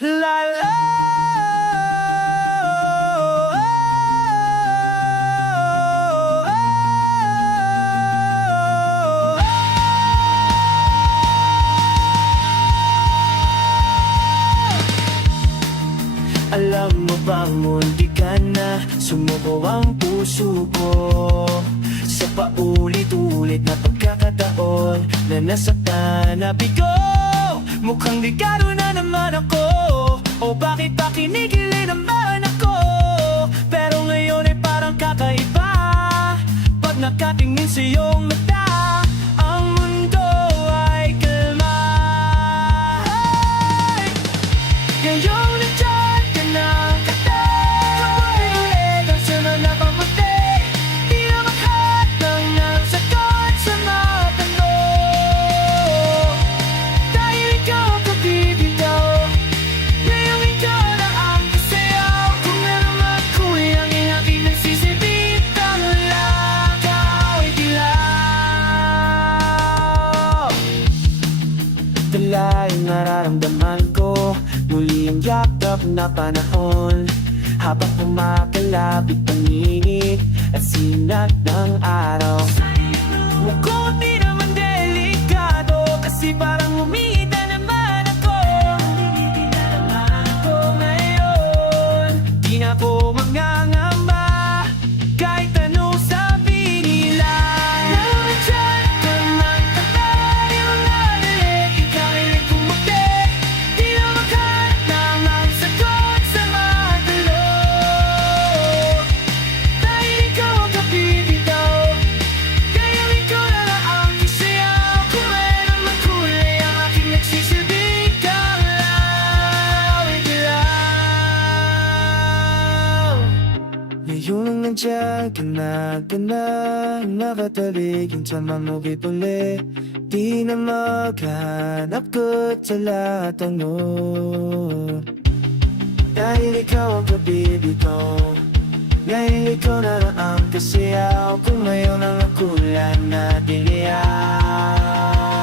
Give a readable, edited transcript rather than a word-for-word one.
La la. Alam mo ba, munti ka na sumuko ang puso ko sa paulit-ulit na pagkakataon na nasaktan na bigo. Mukhang ligado na naman ako, o bakit ba kinigili naman ako? Pero ngayon ay parang kakaiba pag nakatingin sa iyong mata. Ang mundo ay kalma. Ngayong nandiyan ka na, kapag ulit ang sunod na pamuti, di na makatang ng sagot sa mga tanong. Dahil ikaw ang kabibitaw, ngayong ikaw na ang kasayaw. Kung meron magkulang ang aking nagsisilbing lakaw ay dilaw. Dala yung nararamdaman ko, muli ang yakap na panahon, habang kumakalapit ang init at sinat ng araw. Mukhang di naman delikado, kasi parang umida naman ako. Ngayon, di na ako mangangamba kahit anong sabi nila. Nandiyan ka man kapag iyong narinig, ikaw ay kumukti, di na makatang ang sagot sa mga tanong. Dahil ikaw ang kabibitaw, kaya ikaw na lang ang isayaw. Kung meron man kulay ang aking nagsisilbing kalawin dilaw. Ngayon ang nandiyan ka na, nakataligin sa mamukit uli, di na maghanap ko sa lahat ng noon. Dahil ikaw ang kabibitaw, ngayon ikaw na lang ang kasayaw. Kung ngayon ang nakulan na diliyaw.